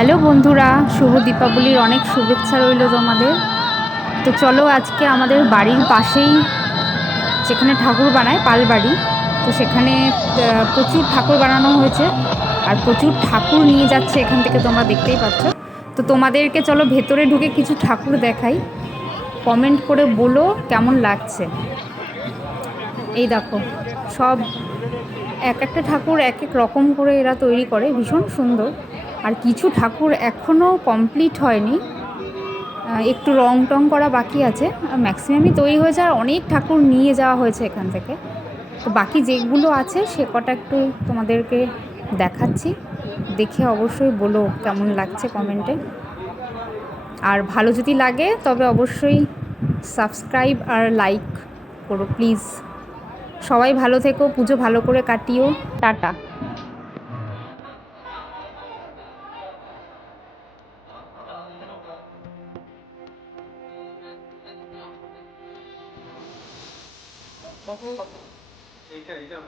Hello বন্ধুরা, শুভ দীপাবলির অনেক শুভেচ্ছা রইল তোমাদের। তো চলো আজকে আমাদের বাড়ির পাশেই যেখানে ঠাকুর বানায় পালবাড়ি, তো সেখানে প্রচুর ঠাকুর বানানো হয়েছে আর প্রচুর ঠাকুর নিয়ে যাচ্ছে এখান থেকে, তোমরা দেখতেই পাচ্ছ। তো তোমাদেরকে চলো ভেতরে ঢুকে কিছু ঠাকুর দেখাই, কমেন্ট করে বলো কেমন লাগছে। এই দেখো, সব এক একটা ঠাকুর এক এক রকম করে এরা তৈরি করে, ভীষণ সুন্দর। আর কিছু ঠাকুর এখনও কমপ্লিট হয়নি, একটু রং টং করা বাকি আছে। ম্যাক্সিমামই তৈরি হয়েছে আর অনেক ঠাকুর নিয়ে যাওয়া হয়েছে এখান থেকে। তো বাকি যেগুলো আছে সে কটা একটু তোমাদেরকে দেখাচ্ছি, দেখে অবশ্যই বলো কেমন লাগছে কমেন্টে। আর ভালো যদি লাগে তবে অবশ্যই সাবস্ক্রাইব আর লাইক করো প্লিজ। সবাই ভালো থেকো, পুজো ভালো করে কাটিও, টাটা। এইটা